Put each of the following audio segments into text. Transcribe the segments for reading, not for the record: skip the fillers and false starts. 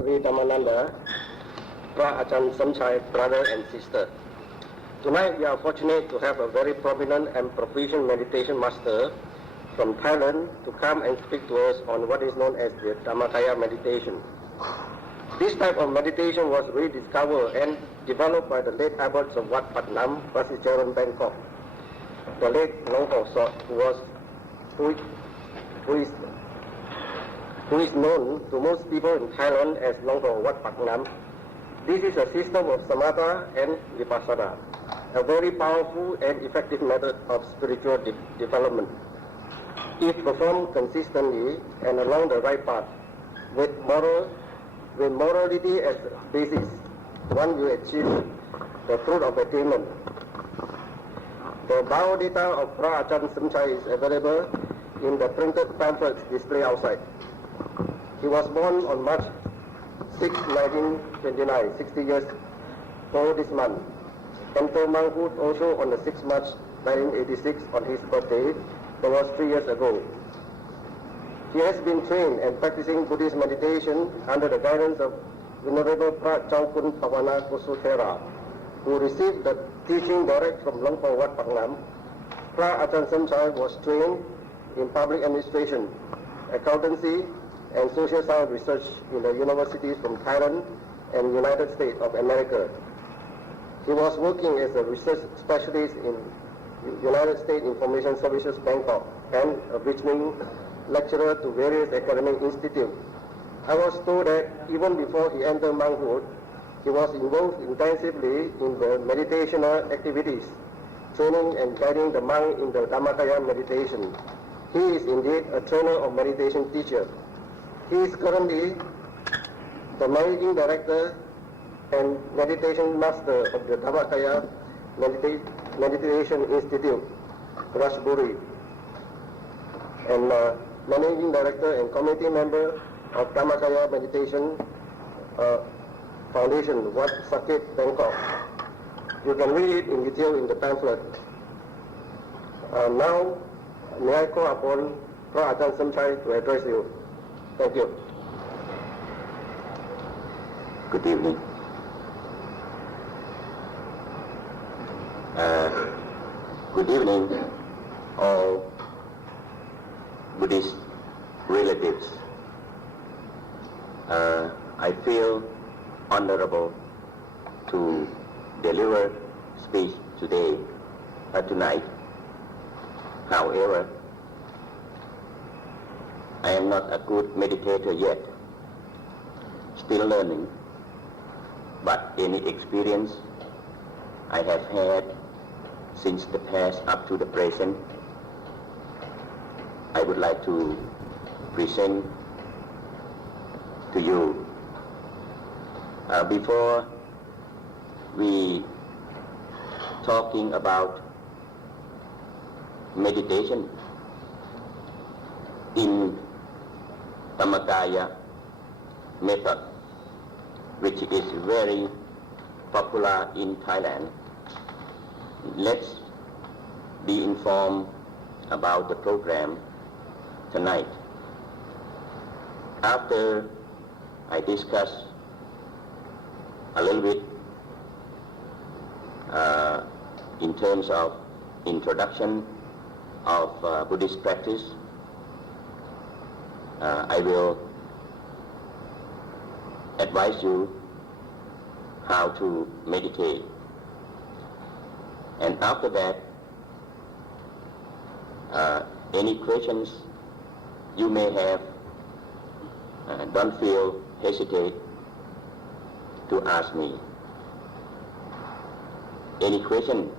Sri Dhamananda, Pra Ajahn Somchai, brother and sister. Tonight we are fortunate to have a very prominent and proficient meditation master from Thailand to come and speak to us on what is known as the Dhammakaya meditation. This type of meditation was rediscovered and developed by the late abbots of Wat Pat Nam, Pasitcharan, Bangkok. The late Long Ho Sot, who is known to most people in Thailand as Long Ho Wat Pat Nam. This is a system of samatha and vipassana, a very powerful and effective method of spiritual development. If performed consistently and along the right path, with morality as basis, one will achieve the fruit of attainment. The biodata of Pra Ajahn Somchai is available in the printed pamphlets displayed outside. He was born on March 6, 1929, 60 years old this month. Entered monkhood also on the 6th March 1986 on his birthday, that was 3 years ago. He has been trained and practicing Buddhist meditation under the guidance of Venerable Pra Changkun Pavana Kosuthera, who received the teaching direct from Long Po Wat Pak Nam. Pra Ajahn Somchai was trained in public administration, accountancy, and social science research in the universities from Thailand and United States of America. He was working as a research specialist in United States Information Services Bangkok and a visiting lecturer to various academic institutes. I was told that even before he entered monkhood, he was involved intensively in the meditational activities, training and guiding the monk in the Dhammakaya meditation. He is indeed a trainer of meditation teacher. He is currently the managing director and meditation master of the Dhammakaya Meditation Institute, Rajburi, and managing director and committee member of Dhammakaya Meditation Foundation, Wat Sakit, Bangkok. You can read it in detail in the pamphlet. Now, may I call upon Pra Ajahn Somchai to address you. Thank you. Good evening. Good evening, all Buddhist relatives. I feel honorable to deliver speech tonight. However, I am not a good meditator yet, still learning, but any experience I have had since the past up to the present, I would like to present to you. Before we talking about meditation in Dhammakaya method, which is very popular in Thailand, let's be informed about the program tonight. After I discuss a little bit in terms of introduction of Buddhist practice, I will advise you how to meditate. And after that, any questions you may have, don't feel hesitate to ask me. Any question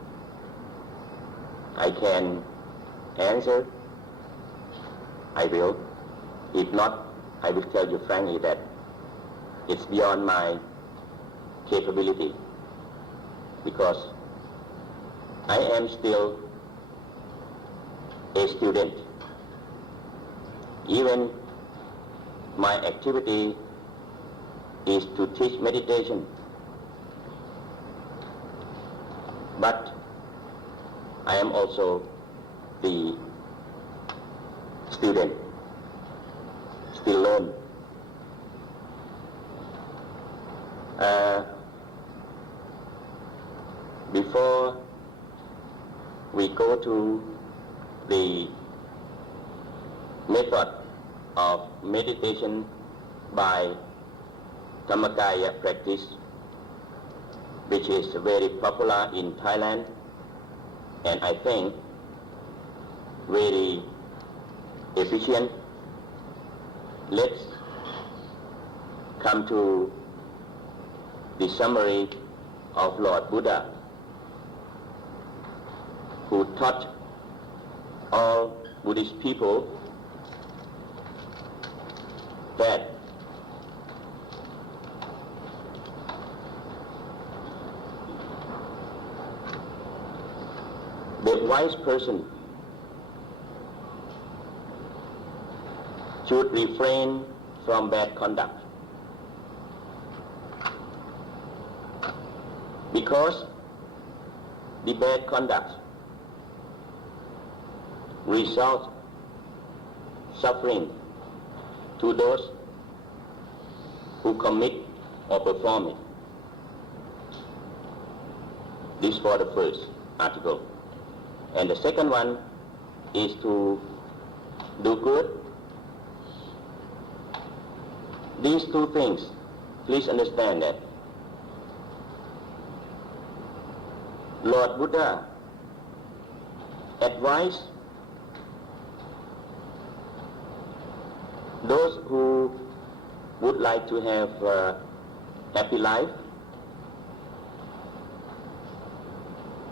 I can answer, I will. If not, I will tell you frankly that it's beyond my capability, because I am still a student. Even my activity is to teach meditation, but I am also the student, still learn. Before we go to the method of meditation by Dhammakaya practice, which is very popular in Thailand and I think very efficient, let's come to the summary of Lord Buddha, who taught all Buddhist people that the wise person should refrain from bad conduct, because the bad conduct results suffering to those who commit or perform it. This for the first article. And the second one is to do good. These two things, please understand that Lord Buddha advised those who would like to have a happy life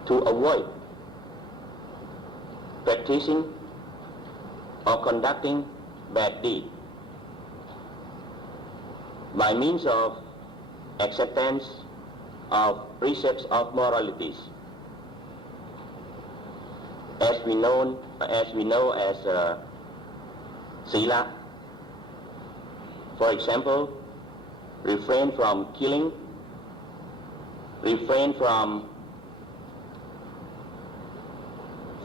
to avoid practicing or conducting bad deeds by means of acceptance of precepts of moralities, as we know as sila. For example, refrain from killing, refrain from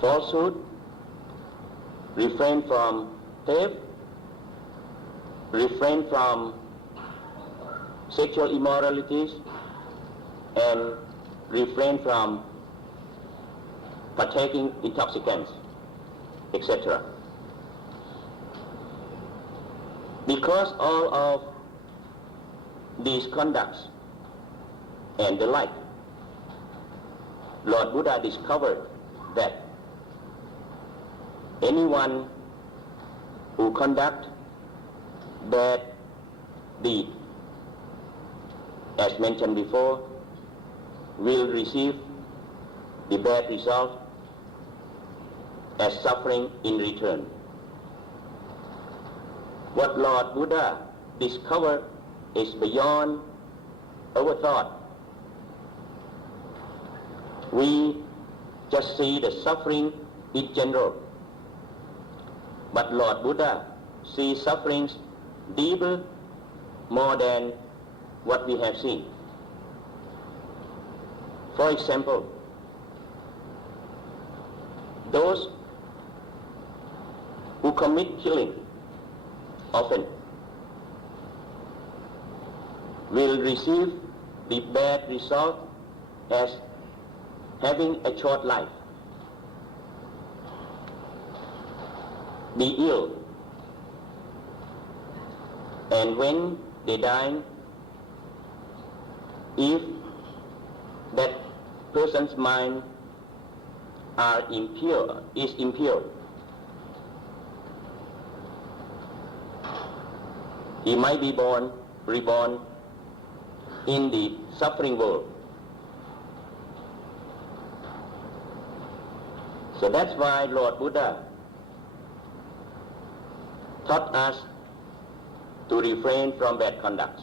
falsehood, refrain from theft, refrain from sexual immoralities, and refrain from partaking intoxicants, etc. Because all of these conducts and the like, Lord Buddha discovered that anyone who conduct bad deed, as mentioned before, will receive the bad result as suffering in return. What Lord Buddha discovered is beyond our thought. We just see the suffering in general, but Lord Buddha sees sufferings deeper, more than what we have seen. For example, those who commit killing often will receive the bad result as having a short life, be ill, and when they die, if that person's mind is impure, he might be reborn in the suffering world. So that's why Lord Buddha taught us to refrain from bad conduct.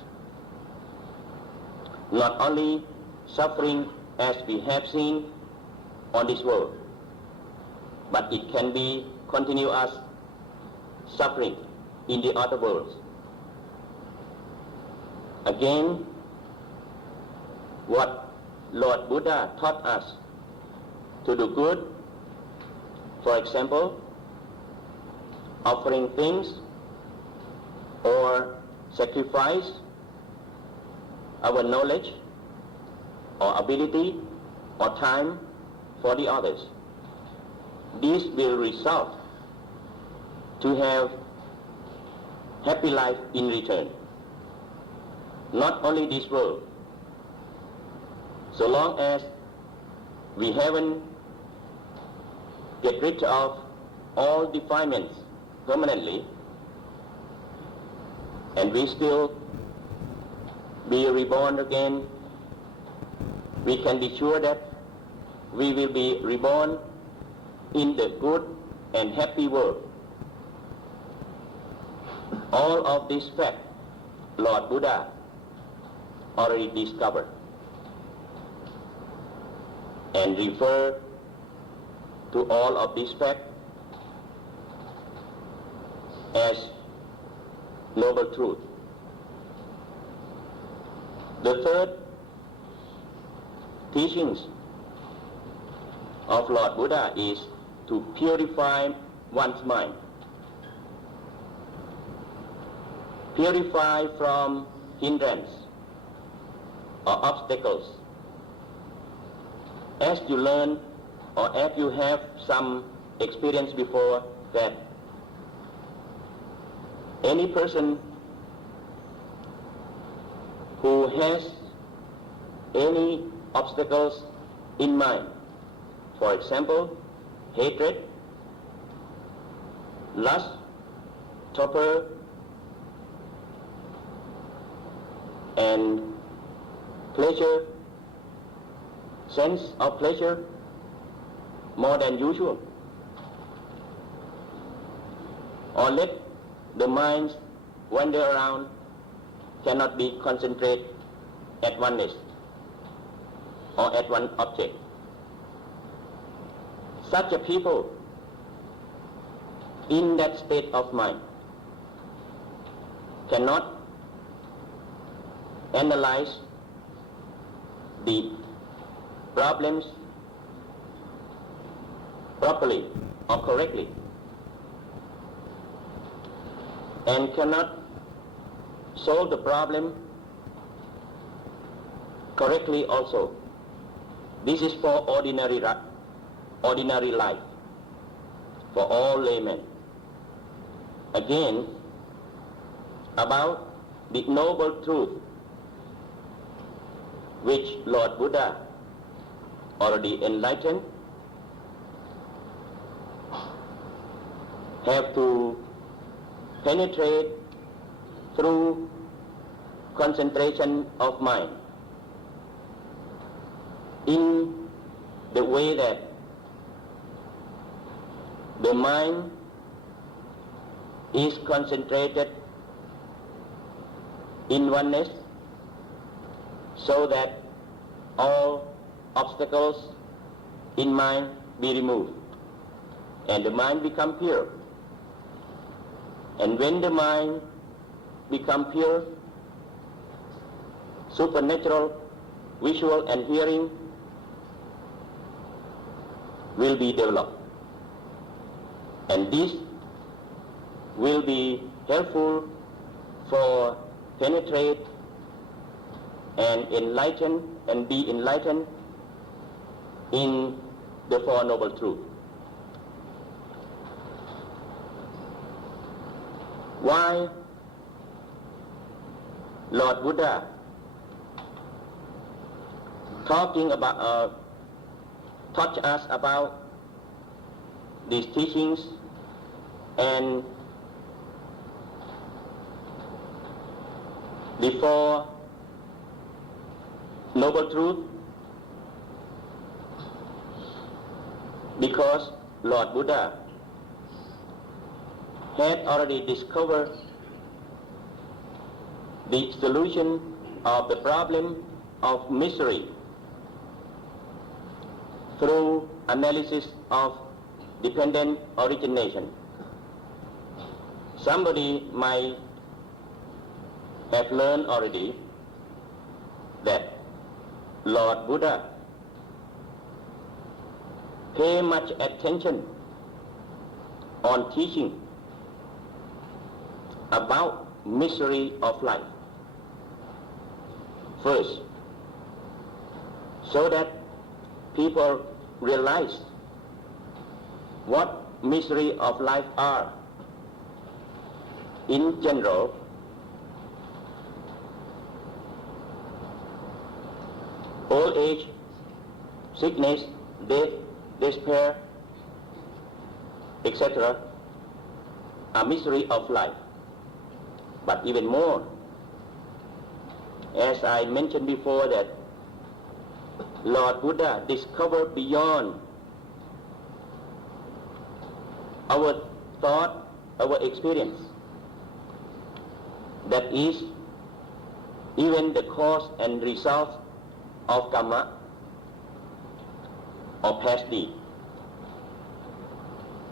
Not only suffering as we have seen on this world, but it can be continuous suffering in the other worlds. Again, what Lord Buddha taught us to do good, for example, offering things or sacrifice our knowledge or ability or time for the others. This will result to have happy life in return. Not only this world. So long as we haven't get rid of all defilements permanently, and we still be reborn again, we can be sure that we will be reborn in the good and happy world. All of this fact Lord Buddha already discovered and refer to all of this fact as noble truth. The third teachings of Lord Buddha is to purify one's mind. Purify from hindrance or obstacles. As you learn or as you have some experience before that any person who has any obstacles in mind, for example, hatred, lust, torpor, and pleasure, sense of pleasure more than usual, or let the minds wander around, cannot be concentrated at oneness or at one object. Such a people in that state of mind cannot analyze the problems properly or correctly, and cannot solve the problem correctly also. This is for ordinary life, for all laymen. Again, about the noble truth which Lord Buddha already enlightened, have to penetrate through concentration of mind in the way that the mind is concentrated in oneness, so that all obstacles in mind be removed and the mind become pure. And when the mind become pure, supernatural visual and hearing will be developed, and this will be helpful for penetrate and enlighten and be enlightened in the Four Noble Truths. Why Lord Buddha taught us about these teachings and the Four Noble Truths? Because Lord Buddha had already discovered the solution of the problem of misery through analysis of dependent origination. Somebody might have learned already that Lord Buddha pay much attention on teaching about misery of life. first, so that people realize what misery of life are. In general, old age, sickness, death, despair, etc. are misery of life. But even more, as I mentioned before, that Lord Buddha discovered beyond our thought, our experience. That is even the cause and result of karma or past deed.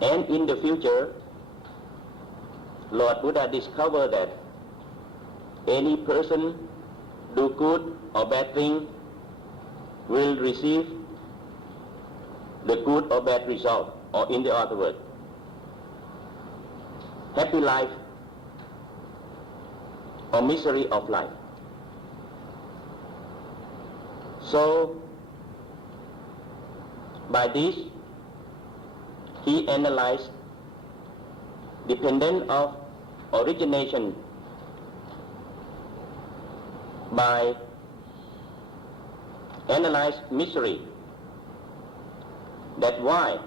And in the future, Lord Buddha discovered that any person do good or bad thing will receive the good or bad result, or in the other word, happy life or misery of life. So, by this, he analyzed dependent of origination by analyze misery, that why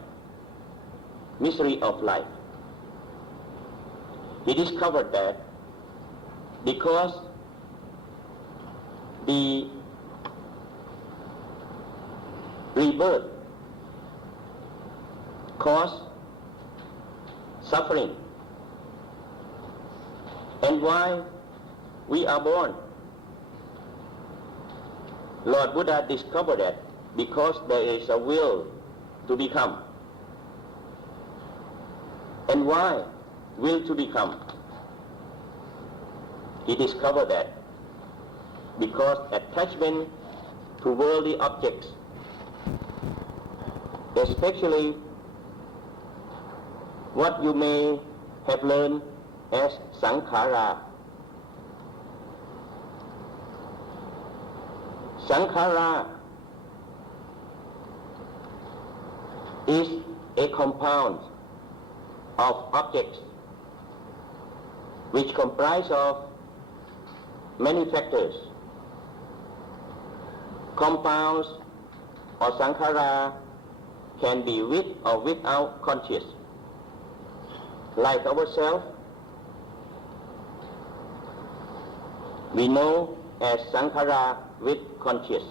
misery of life. He discovered that because the rebirth cause suffering, and why we are born. Lord Buddha discovered that because there is a will to become. And why will to become? He discovered that because attachment to worldly objects, especially what you may have learned as sankhara. Sankhara is a compound of objects which comprise of many factors. Compounds or sankhara can be with or without conscious. Like ourselves, we know as sankhara with conscious.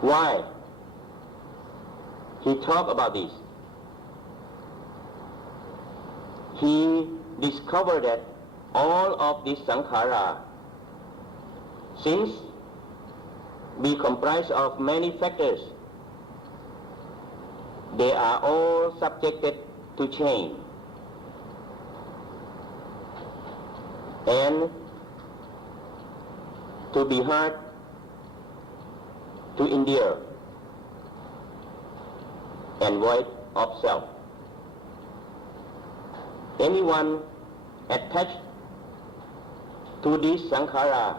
Why he talked about this? He discovered that all of these sankhara, since we comprise of many factors, they are all subjected to change and to be hard to endure and void of self. Anyone attached to this sankhara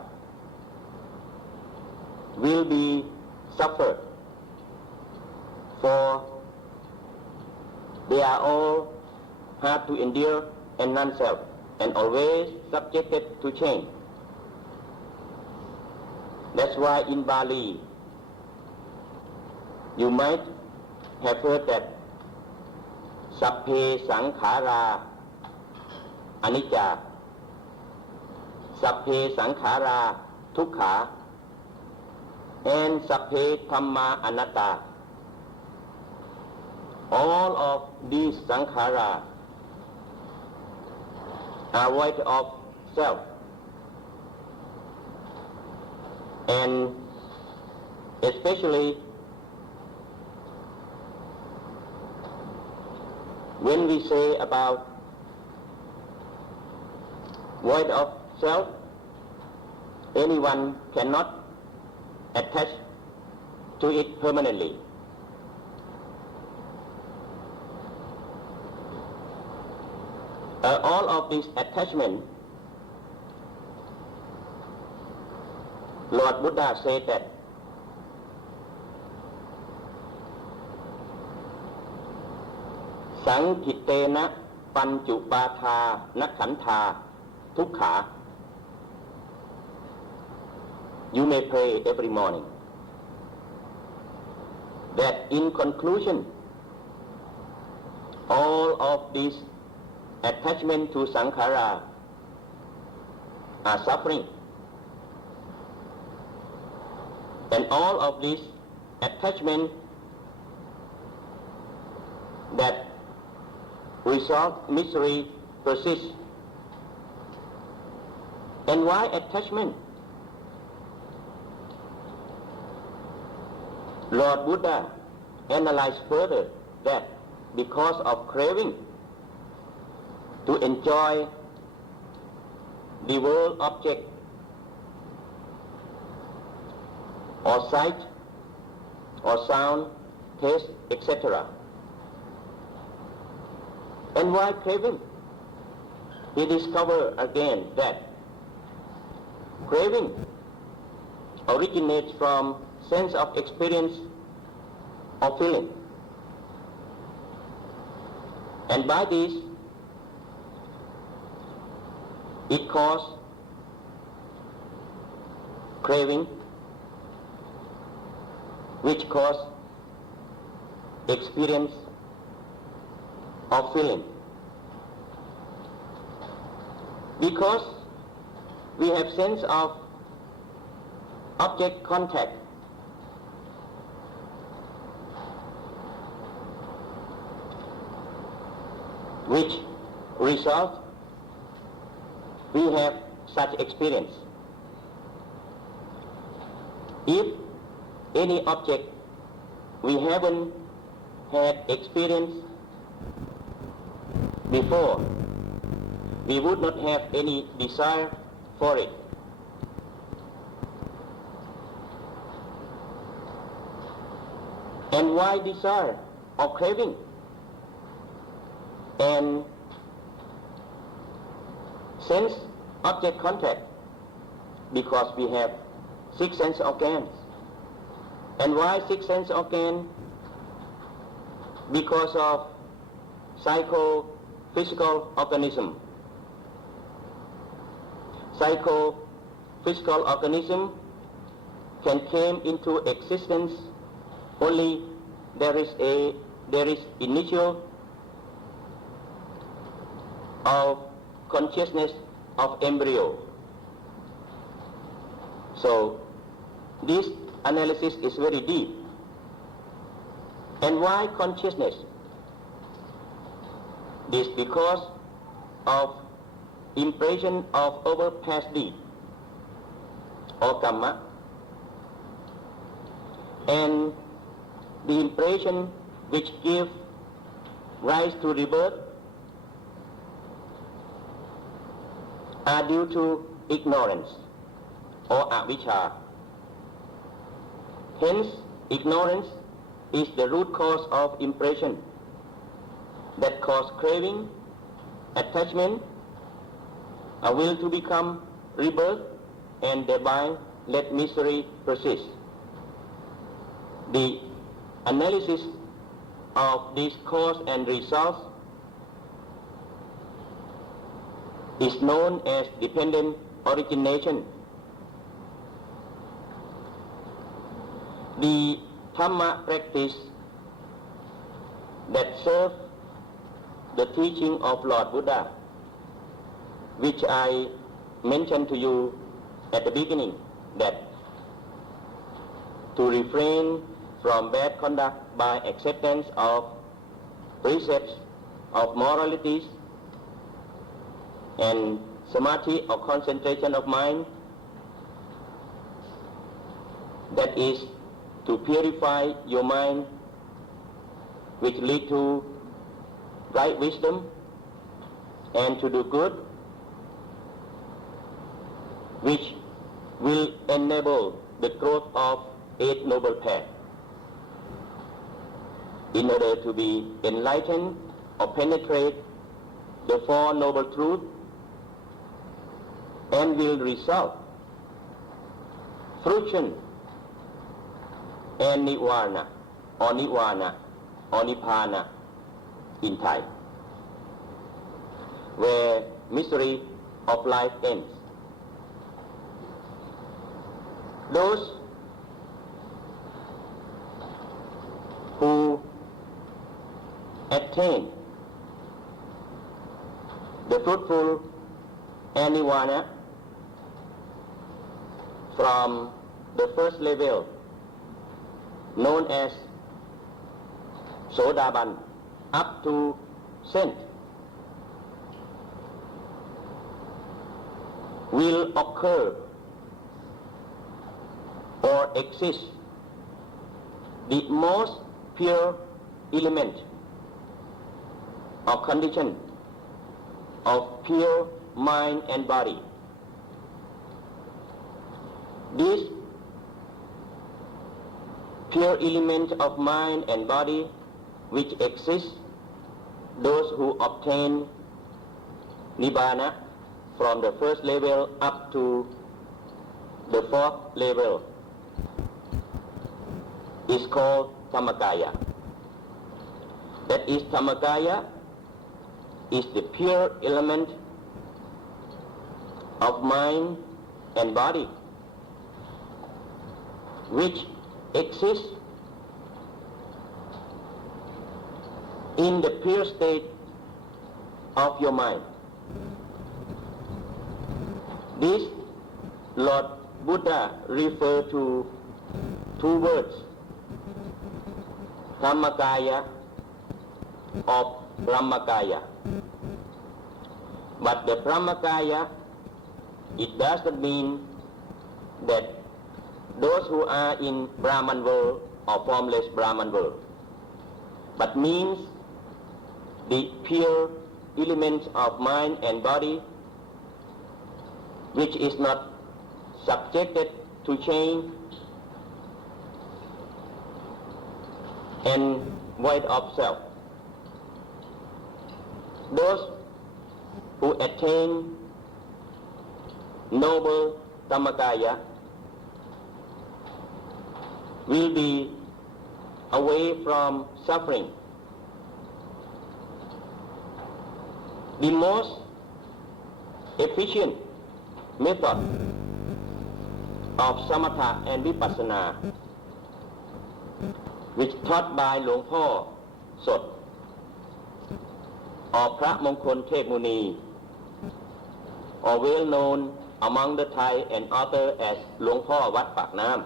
will be suffered, for they are all hard to endure and non-self, and always subjected to change. That's why in Bali, you might have heard that sapphe sankhara anicca, sapphe sankhara dukkha, and sapphe dhamma anatta. All of these sankhara are void of self, and especially when we say about void of self, anyone cannot attach to it permanently. All of this attachment, Lord Buddha said that Sankhittena panchupatha nakhantha tukha. You may pray every morning that in conclusion, all of this attachment to sankhara are suffering, and all of this attachment that result misery persists. And why attachment? Lord Buddha analyzed further that because of craving to enjoy the world object or sight or sound, taste, etc. And why craving? He discovered again that craving originates from sense of experience or feeling. And by this, it causes craving, which causes experience of feeling. Because we have sense of object contact, which result we have such experience. If any object we haven't had experience before, we would not have any desire for it. And why desire or craving? And sense object contact, because we have six sense organs. And why six sense organs? Because of psycho-physical organism. Psycho-physical organism can come into existence only there is initial of consciousness of embryo. So this analysis is very deep. And why consciousness? This because of impression of our past deed or karma, and the impression which give rise to rebirth are due to ignorance or avijja. Hence, ignorance is the root cause of impression that cause craving, attachment, a will to become rebirth, and thereby let misery persist. The analysis of these cause and results is known as dependent origination. The Dhamma practice that serve the teaching of Lord Buddha, which I mentioned to you at the beginning, that to refrain from bad conduct by acceptance of precepts of moralities and samadhi or concentration of mind, that is to purify your mind, which lead to right wisdom, and to do good, which will enable the growth of Eight Noble Paths. in order to be enlightened or penetrate the Four Noble Truths, and will result fruition and nirvana or nibbana in Thai, where mystery of life ends. Those who attain the fruitful and nirvana from the first level, known as Sodaban, up to Saint, will occur or exist the most pure element or condition of pure mind and body. This pure element of mind and body which exists, those who obtain Nibbana from the first level up to the fourth level, is called Dhammakaya. That is, Dhammakaya is the pure element of mind and body which exists in the pure state of your mind. This Lord Buddha referred to two words, Dhammakaya or Brahmakaya. But the Brahmakaya, it doesn't mean that those who are in Brahman world or formless Brahman world, but means the pure elements of mind and body which is not subjected to change and void of self. Those who attain noble Dhammakaya will be away from suffering. The most efficient method of Samatha and Vipassana, which taught by Luangพ่อ Sot or Phra Mongkol Thep Muni, or well known among the Thai and others as Luangพ่อ Wat Pak Nam.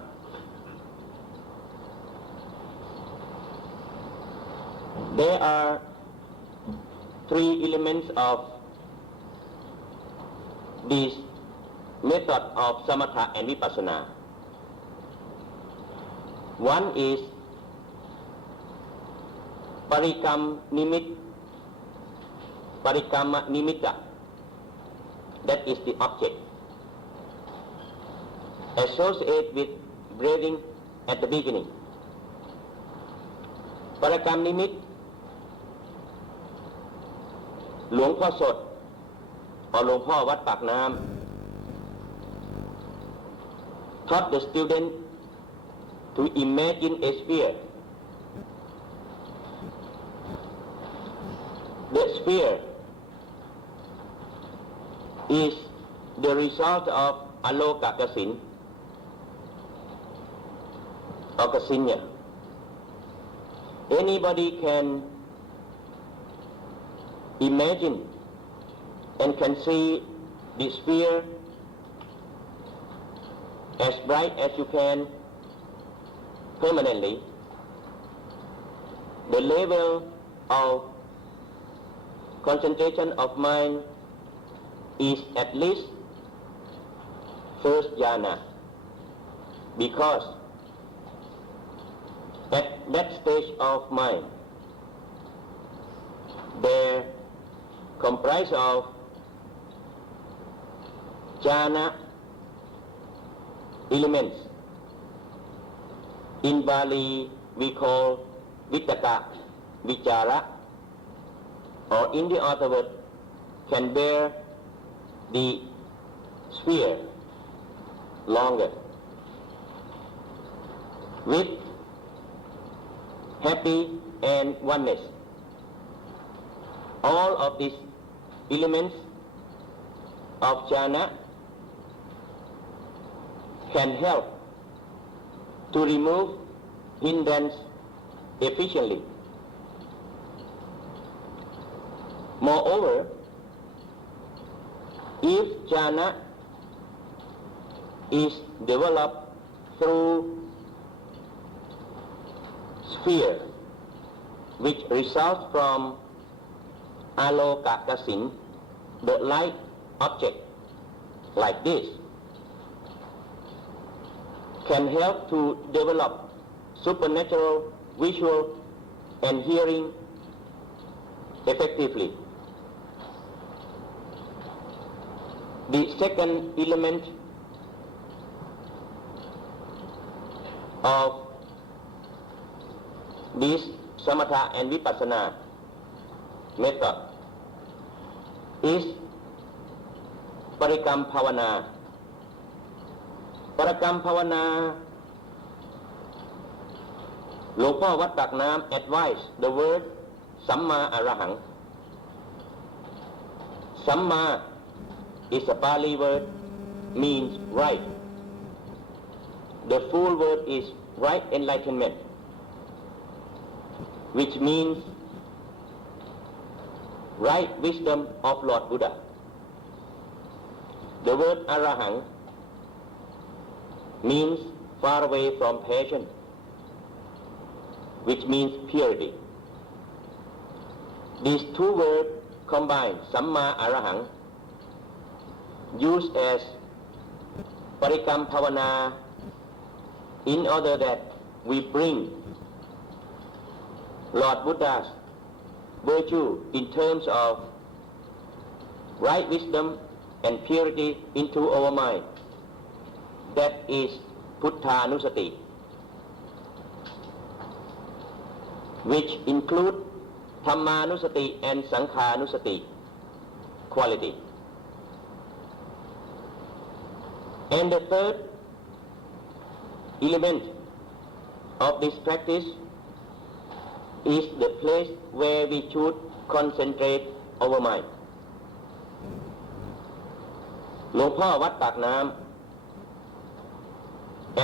There are three elements of this method of Samatha and Vipassana. One is Parikam Nimit, Parikama Nimitta. That is the object. Associate with breathing at the beginning. Parikam Nimit, หลวงพ่อสด or หลวงพ่อวัดปากน้ำ taught the student to imagine a sphere. The sphere is the result of aloka kasin or kasinya. Anybody can imagine and can see the sphere as bright as you can permanently. The level of concentration of mind is at least first jhana, because at that stage of mind there comprise of jhana elements. In Bali we call Vittaka, Vichara, or in the other word, can bear the sphere longer with happy and oneness. All of these elements of jhana can help to remove hindrance efficiently. Moreover, if jhana is developed through sphere which results from alokakasin, the light object like this, can help to develop supernatural visual and hearing effectively. The second element of this samatha and vipassana method is parikam bhavana. Parikam bhavana, หลวงพ่อวัดปากน้ำ advise the word สัมมาอรหัง สัมมา is a Pali word, means right. The full word is right enlightenment, which means right wisdom of Lord Buddha. The word arahang means far away from passion, which means purity. These two words combined, Samma Arahang, used as Parikam Bhavana in order that we bring Lord Buddha's virtue in terms of right wisdom and purity into our mind. That is Putthanusati, which include Dhammanusati and Sankhanusati quality. And the third element of this practice is the place where we should concentrate our mind. หลวงพ่อวัดปากน้ำ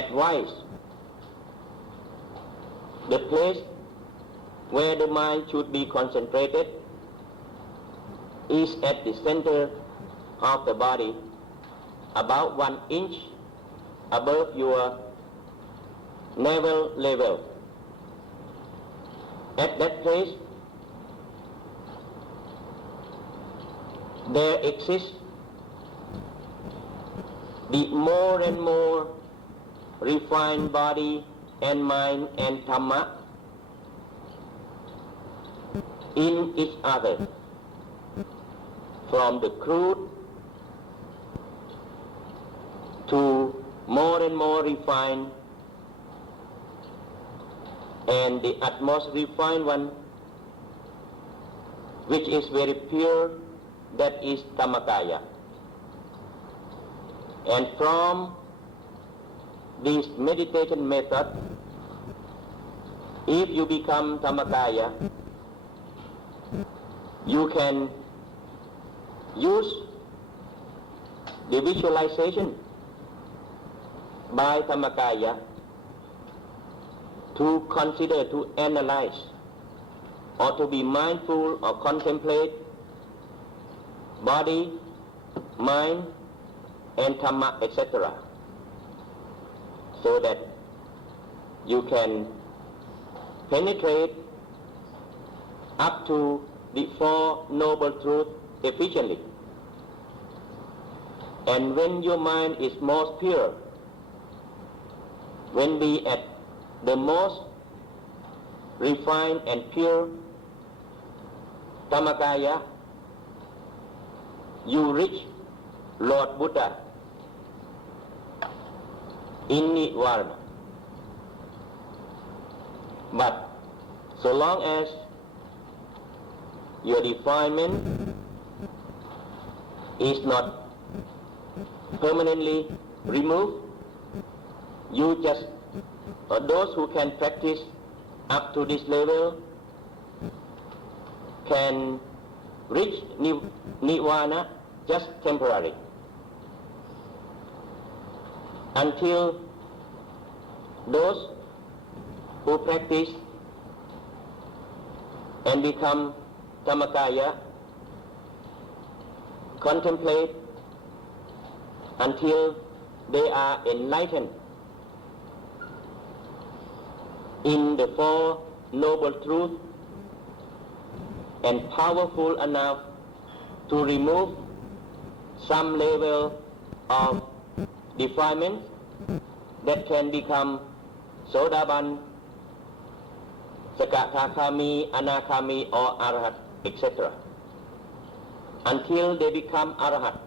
advise the place where the mind should be concentrated is at the center of the body, about 1 inch above your navel level. At that place, there exists the more and more refined body and mind and Dhamma in each other, from the crude to more and more refined, and the utmost refined one, which is very pure, that is Dhammakaya. And from this meditation method, if you become Dhammakaya, you can use the visualization by Dhammakaya to consider, to analyze, or to be mindful or contemplate body, mind, and Dhamma, etc. So that you can penetrate up to the Four Noble Truths efficiently. And when your mind is most pure, when we at the most refined and pure Dhammakaya, you reach Lord Buddha in Nirvana. But So long as your defilement is not permanently removed, you just, those who can practice up to this level can reach nirvana just temporarily, until those who practice and become Dhammakaya contemplate until they are enlightened in the Four Noble Truths and powerful enough to remove some level of defilement that can become Sodaban, Sakadagami, Anagami or Arahat, etc. Until they become Arahat.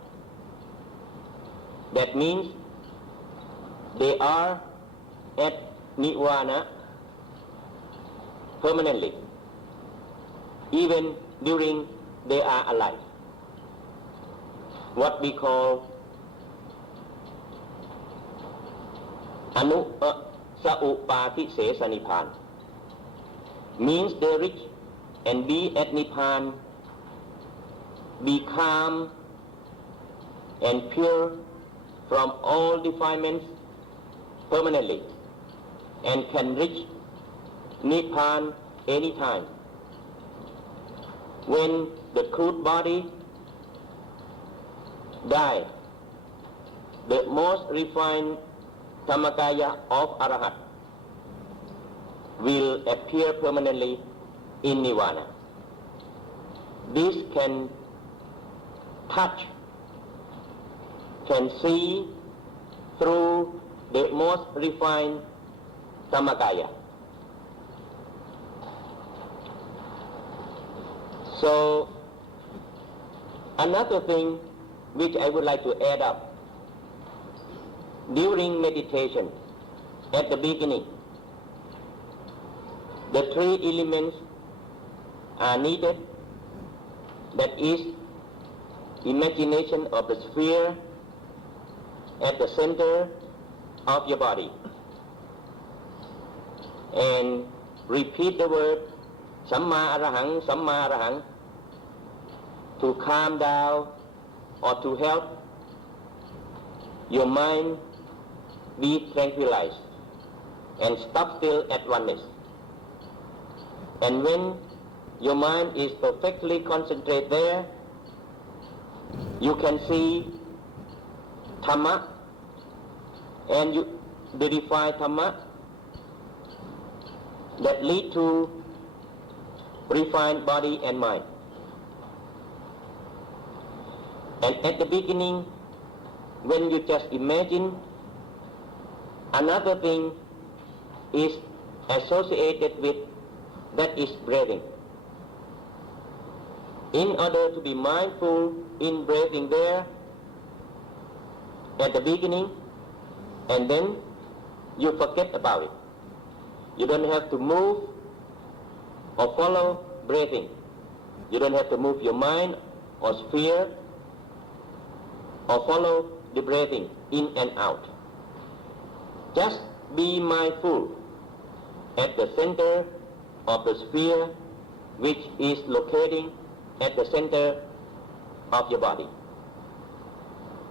That means they are at Nirvana permanently, even during they are alive. What we call Saupati Nipan means they reach and be at Nipan, be calm and pure from all defilements permanently, and can reach Nipan anytime. When the crude body dies, the most refined Dhammakaya of Arahat will appear permanently in Nirvana. This can touch, can see through the most refined Dhammakaya. So, another thing which I would like to add up, during meditation, at the beginning, the three elements are needed, that is, imagination of the sphere at the center of your body, and repeat the word Samma Arahang, Samma Arahang, to calm down or to help your mind be tranquilized and stop still at oneness. And when your mind is perfectly concentrated there, you can see Dhamma, and you verify Dhamma that lead to refined body and mind. And at the beginning, when you just imagine, another thing is associated with, that is breathing. In order to be mindful in breathing there at the beginning, and then you forget about it. You don't have to move or follow breathing. You don't have to move your mind or sphere or follow the breathing in and out. Just be mindful at the center of the sphere, which is locating at the center of your body.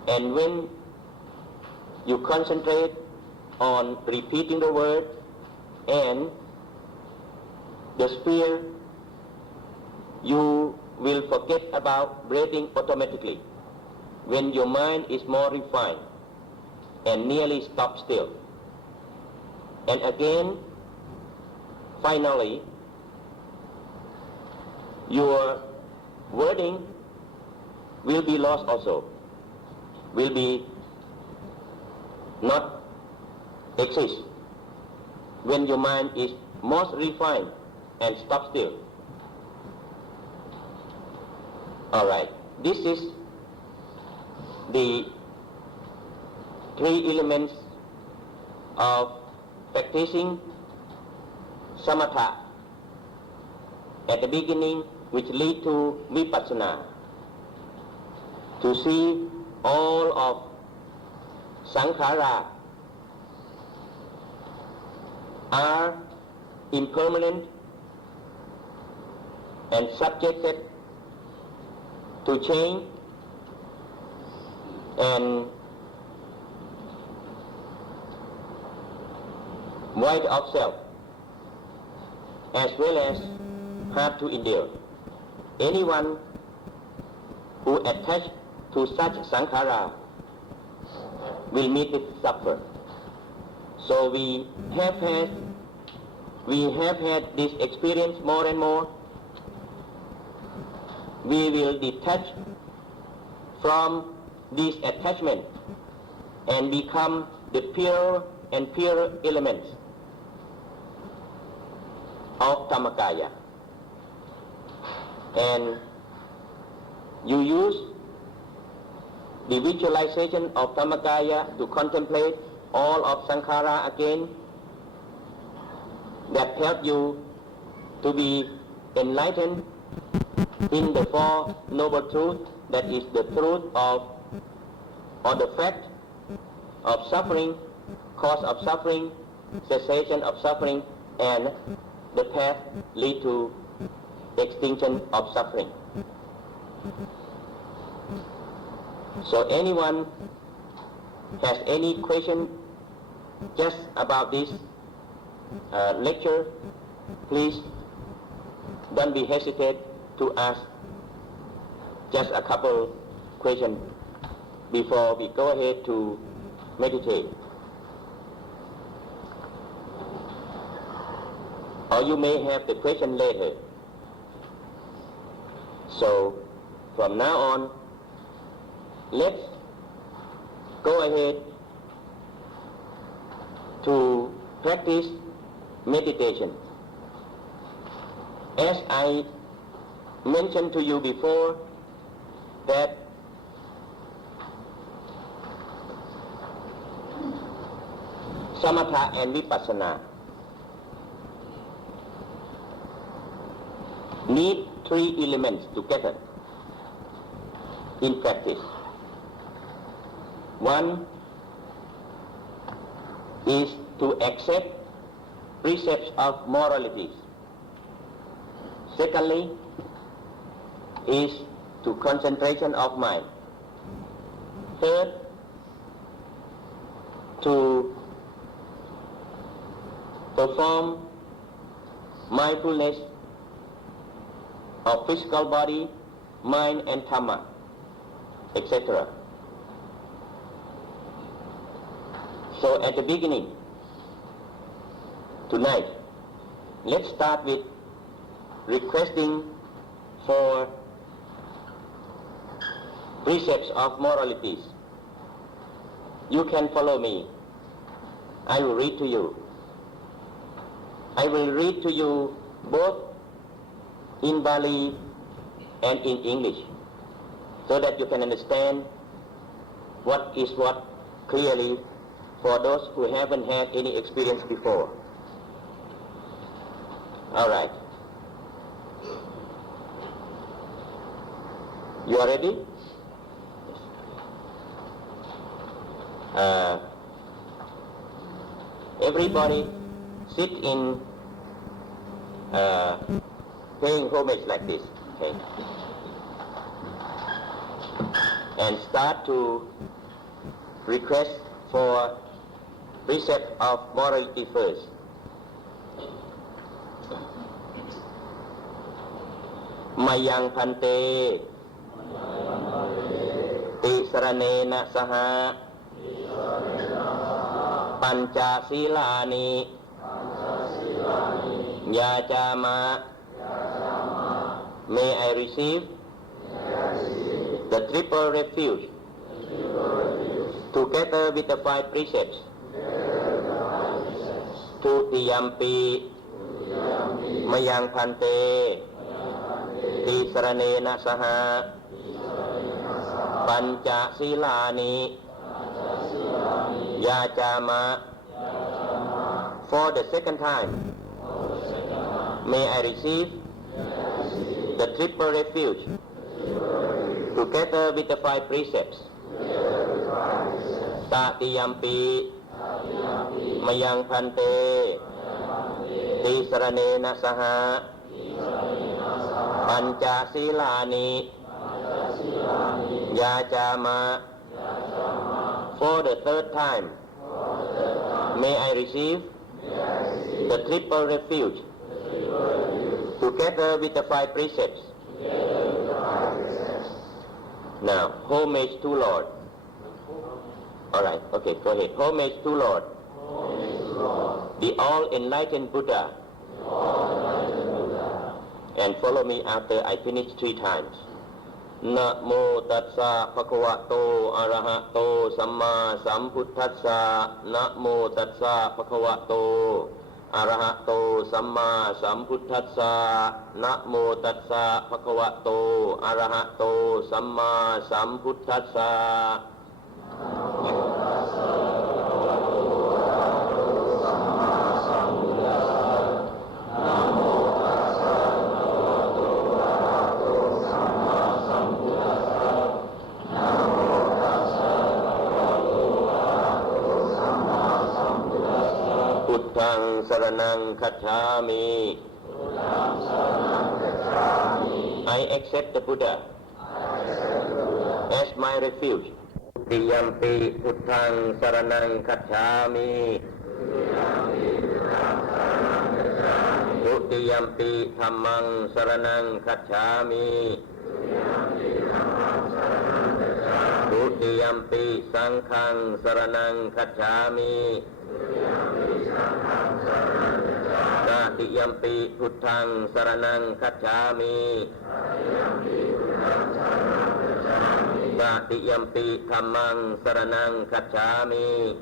And when you concentrate on repeating the word and the sphere, you will forget about breathing automatically when your mind is more refined and nearly stop still. And again, finally, your wording will be lost also, will be not exist when your mind is most refined and stop still. All right, this is the three elements of practicing samatha at the beginning, which lead to vipassana, to see all of sankhara are impermanent and subjected to change and void of self, as well as hard to endure. Anyone who attached to such sankhara will meet with suffer. So we have had this experience more and more. We will detach from this attachment and become the pure and purer elements of Dhammakaya. And you use the visualization of Dhammakaya to contemplate all of sankhara again, that help you to be enlightened in the Four Noble Truths, that is the truth of, or the fact of suffering, cause of suffering, cessation of suffering, and the path lead to extinction of suffering. So anyone has any question just about this lecture, please don't be hesitant to ask just a couple questions before we go ahead to meditate. Or you may have the question later. So from now on, let's go ahead to practice meditation. As I mentioned to you before, that samatha and vipassana need three elements together in practice. One is to accept precepts of moralities. Secondly is to concentration of mind. Third, to perform mindfulness of physical body, mind and dhamma, etc. So at the beginning, tonight, let's start with requesting for precepts of moralities. You can follow me. I will read to you. I will read to you both in Bali and in English, so that you can understand what is what clearly for those who haven't had any experience before. All right. You are ready? Everybody sit in paying homage like this, okay? And start to request for precept of morality first. Mayang phante ti saranena saha panca silani yajama. May I receive the triple refuge together with the five precepts. Tutiyampi mayang phante ti saranena saha panca silani yajama. For the second time, may I receive the triple refuge, together with the 5 precepts. Tatiyampi mayang phante tisranena saha panca silani yajama. For the 3rd time, may I receive the triple refuge, together with the 5 precepts. Now, homage to Lord. All right, okay, go ahead. Homage to Lord, the all-enlightened Buddha. And follow me after I finish 3 times. Namo tassa bhagavato arahato samma sambuddhassa. Namo tassa bhagavato arahato samma sambuddhassa. Namo tassa bhagavato arahato samma sambuddhassa. Buddhang saranang kacchami. I accept the Buddha as my refuge. Tiyampi Buddhang saranang kacchami. Tiyampi dhammang saranang kacchami. Tiyampi sanghang saranang kacchami. Tatiyampi Buddhang saranang kacchami. Tatiyampi dhammang saranang kacchami.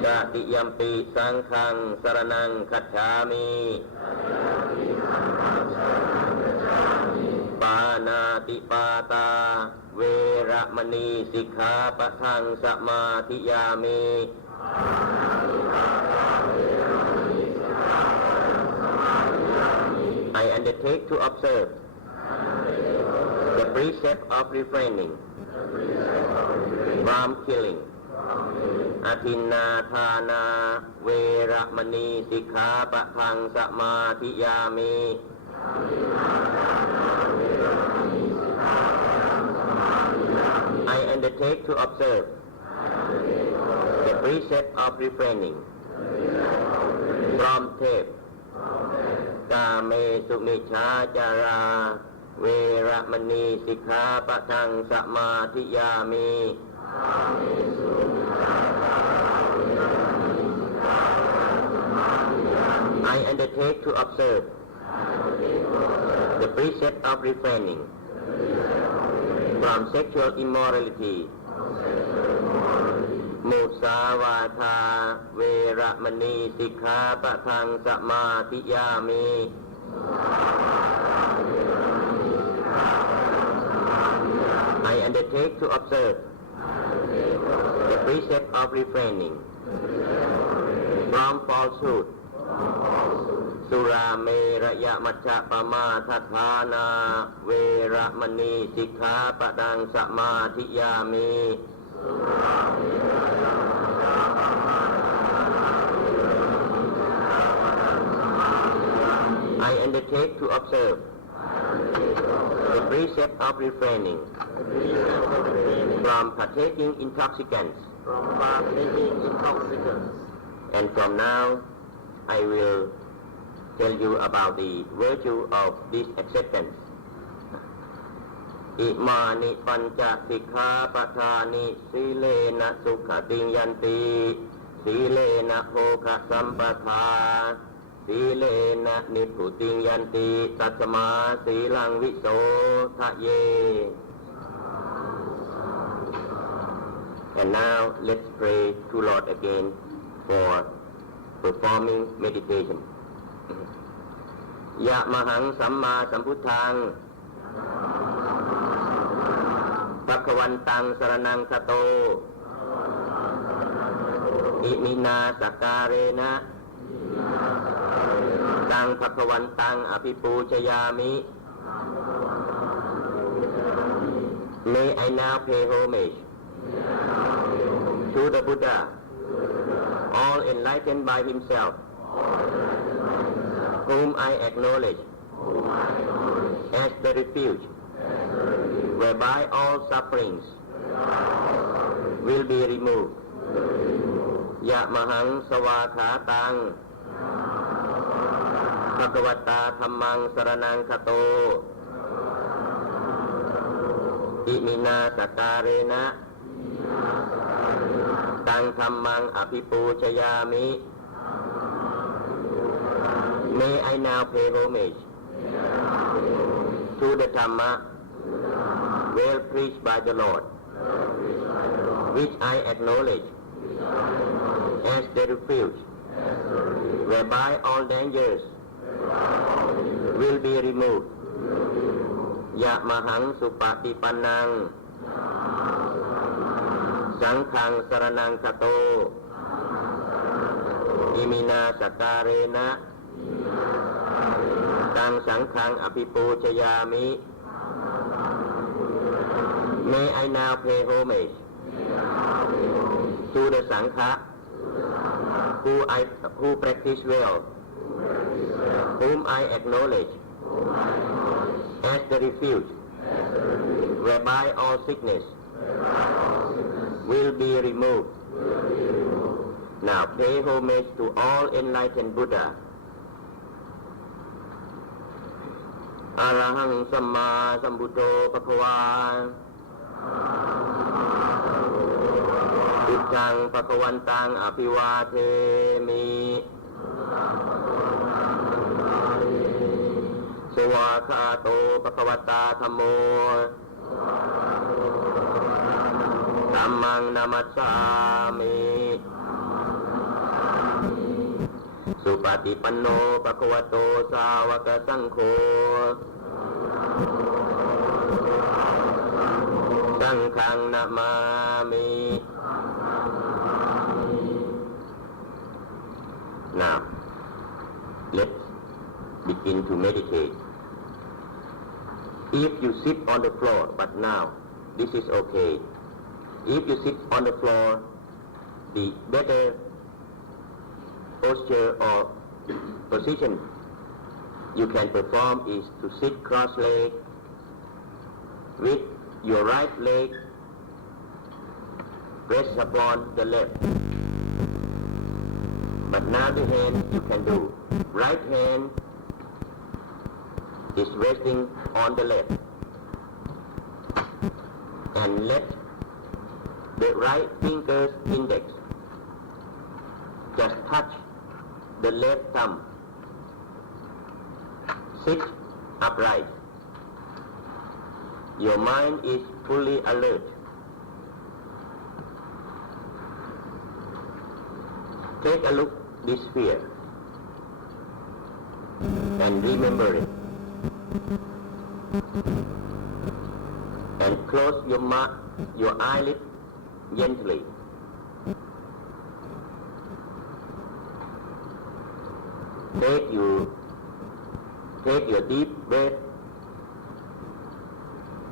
Tatiyampi sanghang saranang kacchami. Panati pata veramani sikkhapathang samadhiyami. I undertake to observe the precept of refraining from killing. Atinna thana veramani sikkhapathang samadhiyami. I undertake to observe the precept of refraining from theft, kame sumichachara, veramani sikkhapathang samadhiyami. I undertake to observe the precept of refraining from sexual immorality. Musavata veramani sikkhapathang samadhiyami. I undertake to observe the precept of refraining from falsehood. Surameraya macchapama tathana veramani sikkhapadang samadhiyami. I undertake to observe the precept of refraining from partaking intoxicants. And from now, I will tell you about the virtue of this acceptance. Imani panca sikkhapathani silena sukhating yanti silena hoka sampatha silena nibbuting yanti tatsama silang viso thaye. And now let's pray to Lord again for performing meditation. Ya mahang samma sambuddhang bhagavantang saranang khato imina sakarena ตังภควันตังอภิปูชยามิ May I now pay homage to the Buddha, all enlightened by himself, whom I acknowledge as the refuge whereby all sufferings will be removed. Ya mahang sawakha tang Bhagavata Dhammang Saranang Khato Imina Sakarena Tang Dhammang Apipuchayami. May I now pay homage to the Dhamma well preached by the Lord, which I acknowledge as the refuge whereby all dangers will be removed. Ya mahang supatipannang Sanghang Saranang Khato Imina Sakarena Tang Sanghang Apipuchayami. May I now pay homage to the Sangha who practice well, whom I acknowledge as the refuge whereby all sickness will be removed. Now pay homage to all enlightened Buddha. Arahang Samma Sambuddho Bhagava Buddhaṃ Bhagavantaṃ Apiwādhāmi. Sawakhato Bhagavata Dhammo Dhammang Namassāmi. Supatipanno Bhagavato Sāvaka Saṅkho Saṅkhaṃ Namāmi. Now, let's begin to meditate. If you sit on the floor, but now this is okay. If you sit on the floor, the better posture or position you can perform is to sit cross-legged with your right leg rest upon the left. But now the hand you can do. Right hand is resting on the left. And let the right finger's index just touch the left thumb. Sit upright. Your mind is fully alert. Take a look at this sphere and remember it. And close your eyelid gently. Take your deep breath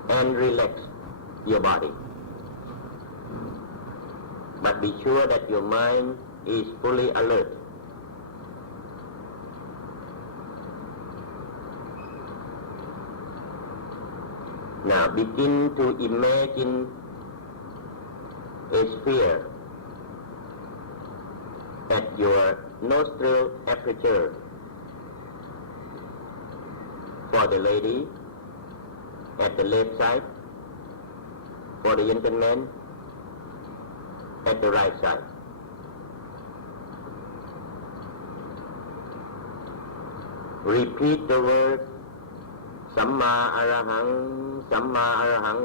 and relax your body. But be sure that your mind is fully alert. Now begin to imagine a sphere at your nostril aperture. For the lady, at the left side. For the gentleman, at the right side. Repeat the word Samma Arahang, Samma Arahang,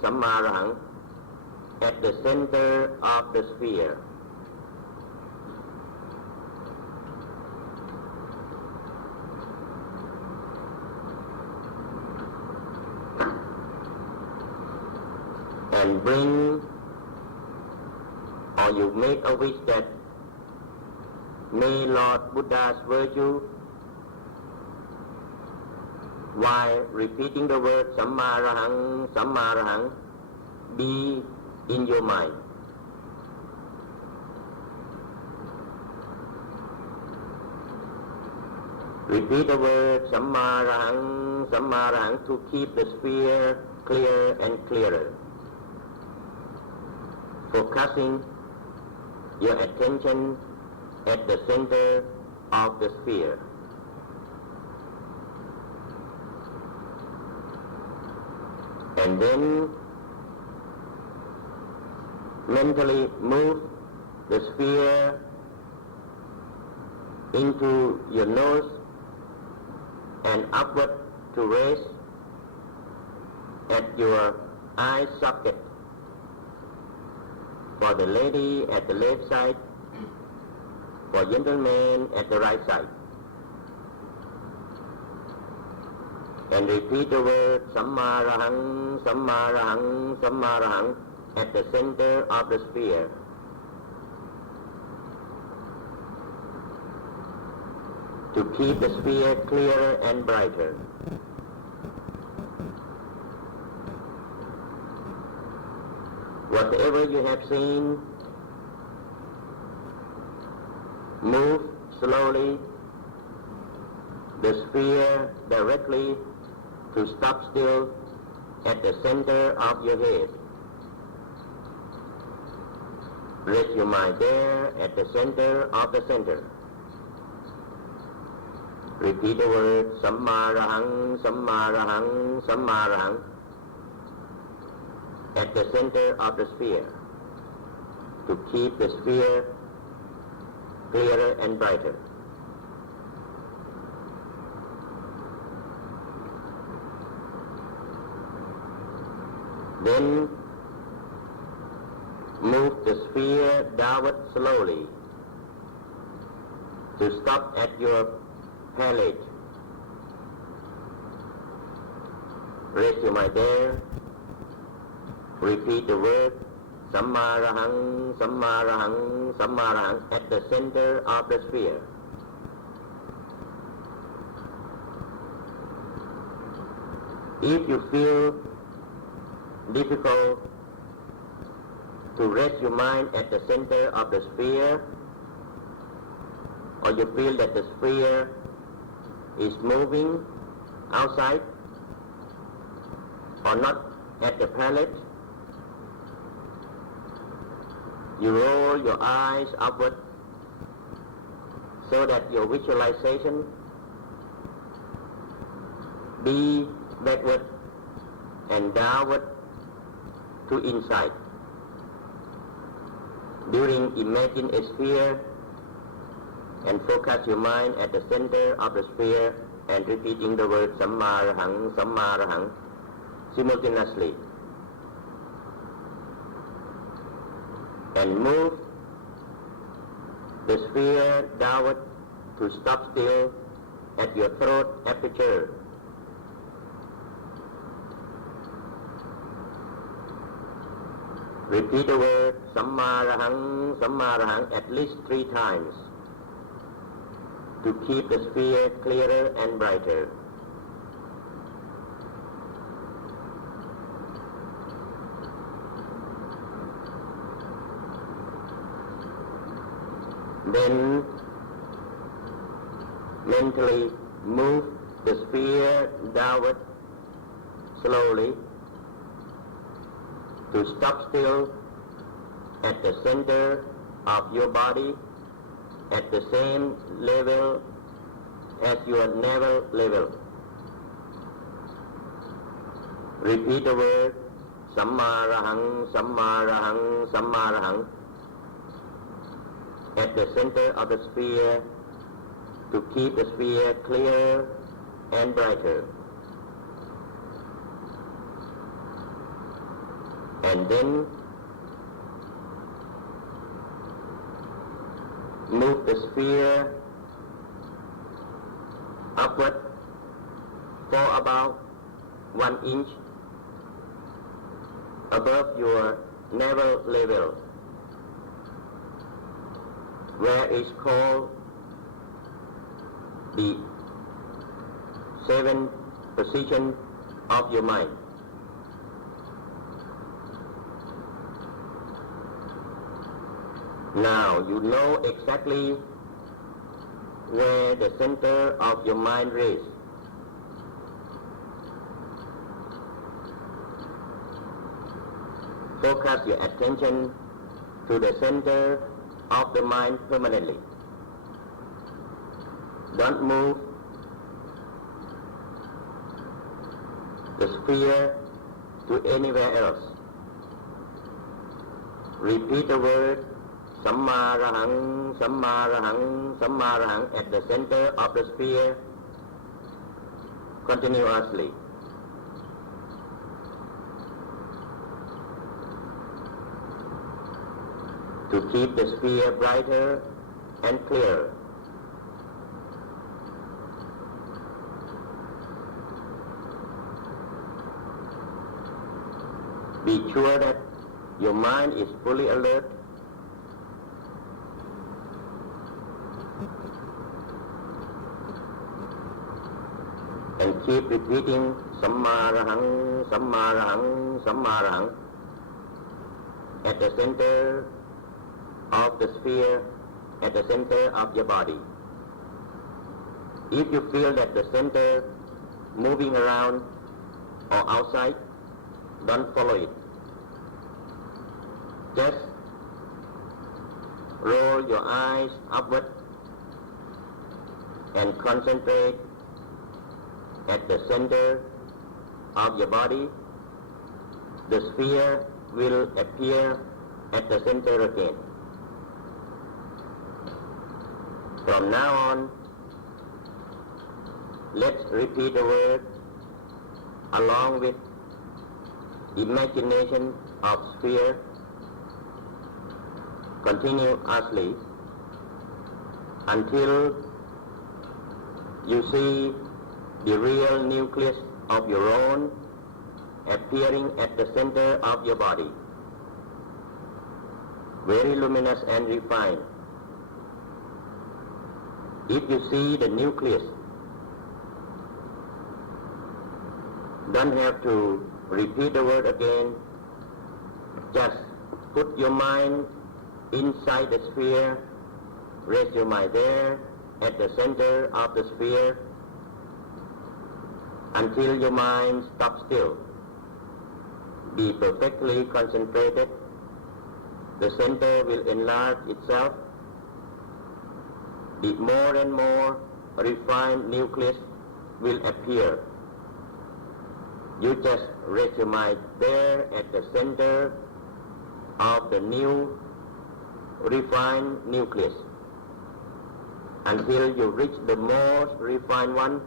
Samma Arahang at the center of the sphere. And bring, or you make a wish that may Lord Buddha's virtue while repeating the word Sammarahang, Sammarahang, be in your mind. Repeat the word Sammarahang, Sammarahang to keep the sphere clearer and clearer. Focusing your attention at the center of the sphere. And then mentally move the sphere into your nose and upward to rest at your eye socket. For the lady at the left side, for gentlemen at the right side. And repeat the word Sammarahang, Sammarahang, Sammarahang at the center of the sphere. To keep the sphere clearer and brighter. Whatever you have seen, move slowly the sphere directly to stop still at the center of your head. Rest your mind there at the center of the center. Repeat the word Sammarahang, Sammarahang, Sammarahang at the center of the sphere to keep the sphere clearer and brighter. Then move the sphere downward slowly to stop at your palate. Rest your mind there. Repeat the word Sammarahang, Sammarahang, Sammarahang at the center of the sphere. If you feel difficult to rest your mind at the center of the sphere, or you feel that the sphere is moving outside or not at the palate, you roll your eyes upward so that your visualization be backward and downward to inside. During imagine a sphere and focus your mind at the center of the sphere and repeating the word Sammarahang, Sammarahang simultaneously. And move the sphere downward to stop still at your throat aperture. Repeat the word Sammarahang, Sammarahang at least 3 times to keep the sphere clearer and brighter. Then mentally move the sphere downward slowly to stop still at the center of your body at the same level as your navel level. Repeat the word Sammarahang, Sammarahang, Sammarahang at the center of the sphere to keep the sphere clearer and brighter. And then move the sphere upward for about 1 inch above your navel level, where it's called the 7 position of your mind. Now you know exactly where the center of your mind is. Focus your attention to the center of the mind permanently. Don't move the sphere to anywhere else. Repeat the word Sammarahang, Sammarahang, Sammarahang at the center of the sphere continuously. To keep the sphere brighter and clearer. Be sure that your mind is fully alert and keep repeating Sammarahang, Sammarahang, Sammarahang at the center of the sphere, at the center of your body. If you feel that the center moving around or outside, don't follow it. Just roll your eyes upward and concentrate at the center of your body. The sphere will appear at the center again. From now on, let's repeat the word along with imagination of sphere continuously until you see the real nucleus of your own appearing at the center of your body, very luminous and refined. If you see the nucleus, don't have to repeat the word again. Just put your mind inside the sphere, rest your mind there at the center of the sphere until your mind stops still. Be perfectly concentrated. The center will enlarge itself. The more and more refined nucleus will appear. You just rest your mind there at the center of the new refined nucleus until you reach the most refined one.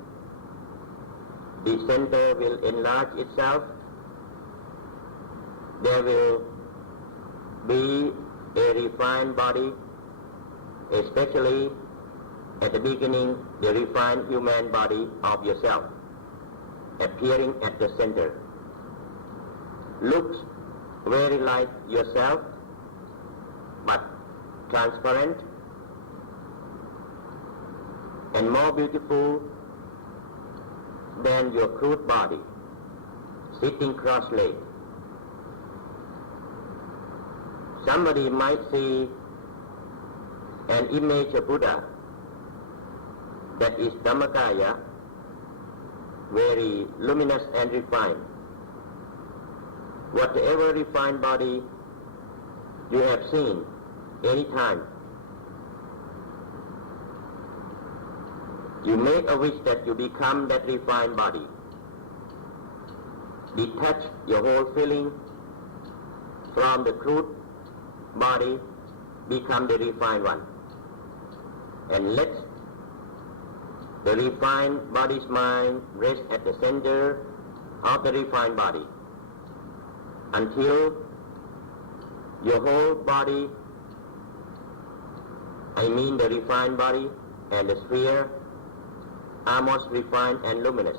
The center will enlarge itself. There will be a refined body, especially at the beginning, the refined human body of yourself appearing at the center. Looks very like yourself, but transparent and more beautiful than your crude body, sitting cross-legged. Somebody might see an image of Buddha that is Dhammakaya, very luminous and refined. Whatever refined body you have seen any time, you make a wish that you become that refined body. Detach your whole feeling from the crude body, become the refined one. And let the refined body's mind rest at the center of the refined body until your whole body, I mean the refined body and the sphere, are most refined and luminous.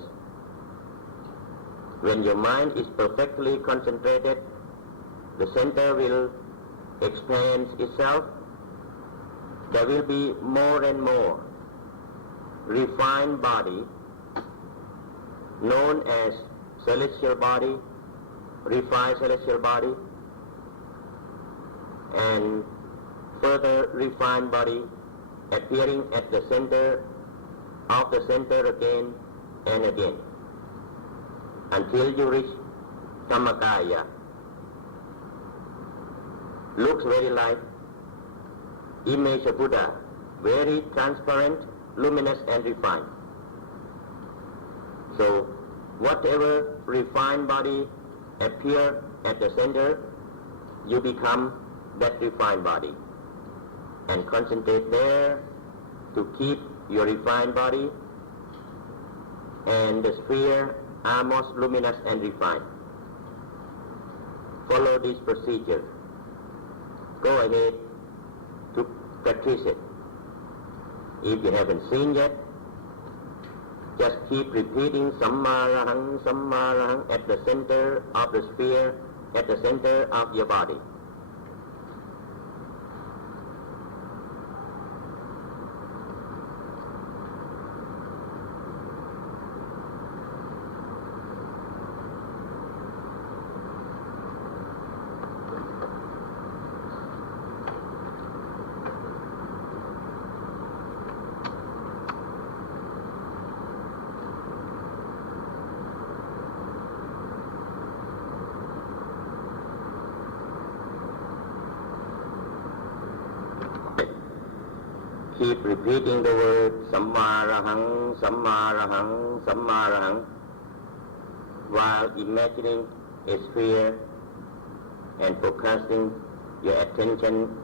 When your mind is perfectly concentrated, the center will expand itself. There will be more and more refined body known as celestial body, refined celestial body, and further refined body appearing at the center of the center again and again until you reach Dhammakaya. Looks very like image of Buddha, very transparent, luminous and refined. So whatever refined body appear at the center, you become that refined body and concentrate there to keep your refined body and the sphere are most luminous and refined. Follow this procedure. Go ahead to practice it. If you haven't seen yet, just keep repeating Sammarahang, Sammarahang at the center of the sphere, at the center of your body. Keep repeating the word Sammarahang, Sammarahang, Sammarahang while imagining a sphere and focusing your attention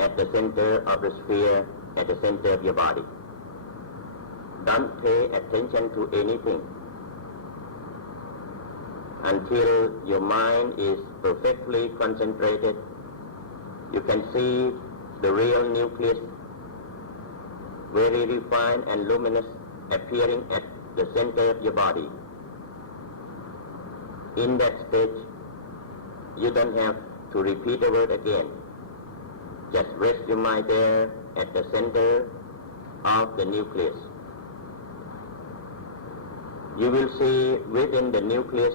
at the center of the sphere, at the center of your body. Don't pay attention to anything until your mind is perfectly concentrated. You can see the real nucleus, very refined and luminous, appearing at the center of your body. In that stage, you don't have to repeat the word again. Just rest your mind there at the center of the nucleus. You will see within the nucleus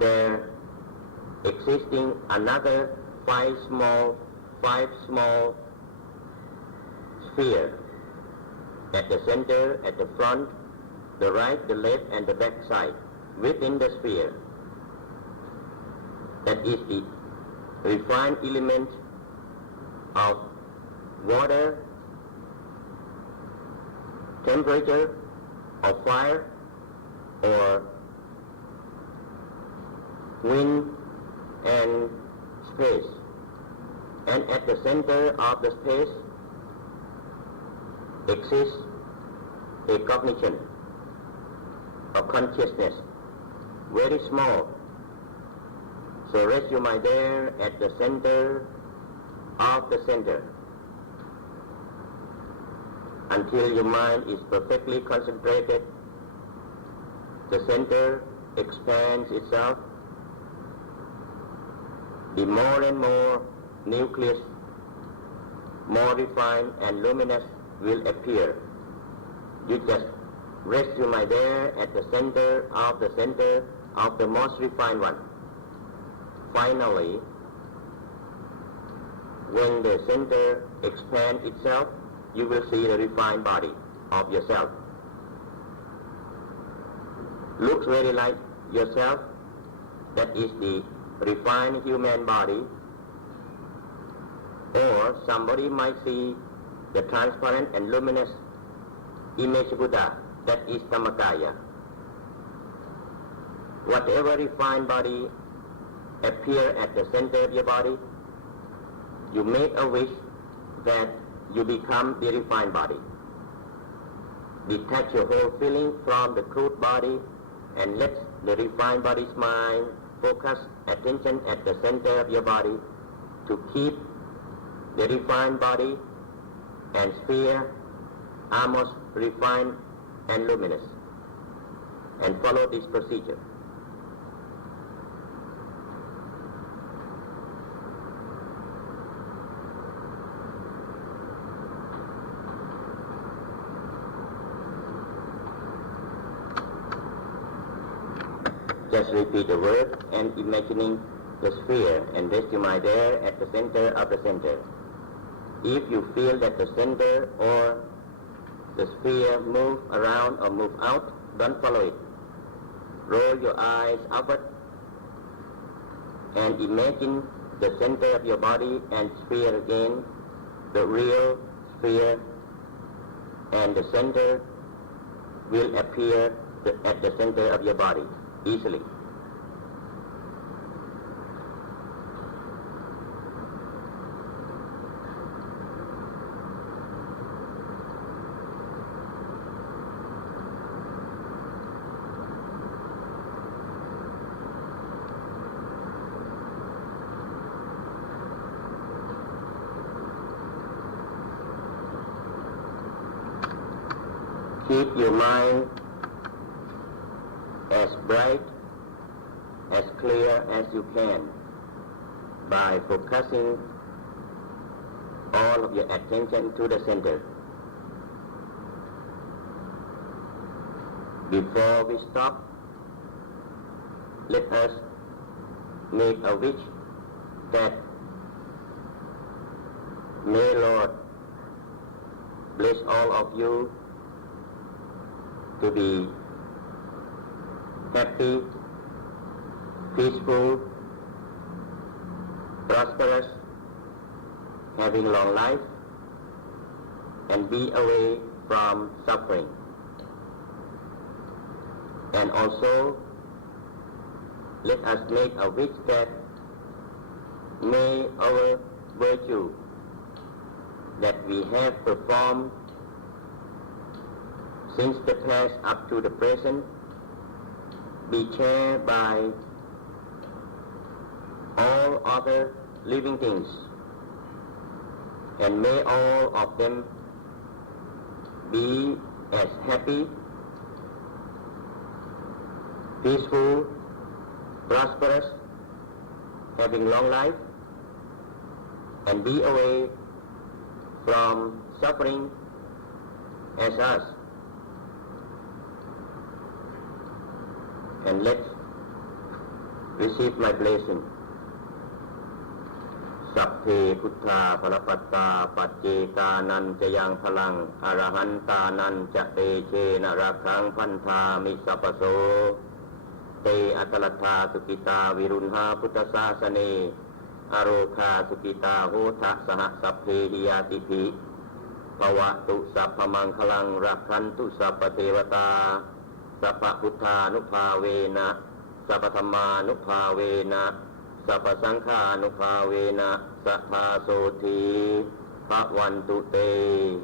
there existing another five small sphere at the center, at the front, the right, the left and the back side. Within the sphere, that is the refined element of water, temperature, or fire, or wind and space. And at the center of the space exists a cognition, a consciousness, very small. So rest your mind there at the center of the center until your mind is perfectly concentrated. The center expands itself. The more and more nucleus, more refined and luminous, will appear. You just rest your mind there at the center of the most refined one. Finally, when the center expands itself, you will see the refined body of yourself. Looks very like yourself. That is the refined human body. Or somebody might see the transparent and luminous image Buddha. That is Dhammakaya. Whatever refined body appear at the center of your body, you make a wish that you become the refined body. Detach your whole feeling from the crude body and let the refined body's mind focus attention at the center of your body to keep the refined body and sphere almost refined and luminous. And follow this procedure. Just repeat the word and imagining the sphere and rest your mind there at the center of the center. If you feel that the center or the sphere move around or move out, don't follow it. Roll your eyes upward and imagine the center of your body and sphere again, the real sphere, and the center will appear at the center of your body easily. Keep your mind as bright, as clear as you can by focusing all of your attention to the center. Before we stop, let us make a wish that may Lord bless all of you to be happy, peaceful, prosperous, having long life, and be away from suffering. And also, let us make a wish that may our virtue that we have performed since the past up to the present be shared by all other living things, and may all of them be as happy, peaceful, prosperous, having long life, and be away from suffering as us. And let's receive my blessing. Sapphe Puttha Palapatta Pacchekanan Jayang Phalang Arahantanan Chate Chena Rakhang Pantha Misapaso Te Atalatha Sukita Virunha Puttha Sasane Arokha Sukita Hotha Saha Sapphe Diyatipi Pawatu Sappamangkalang Rakhantu Sappatevata Sappa Putthanuphāvena Sappa Dhammanuphāvena Sappa Saṅghānuphāvena Sattha Soti Bhavantu Te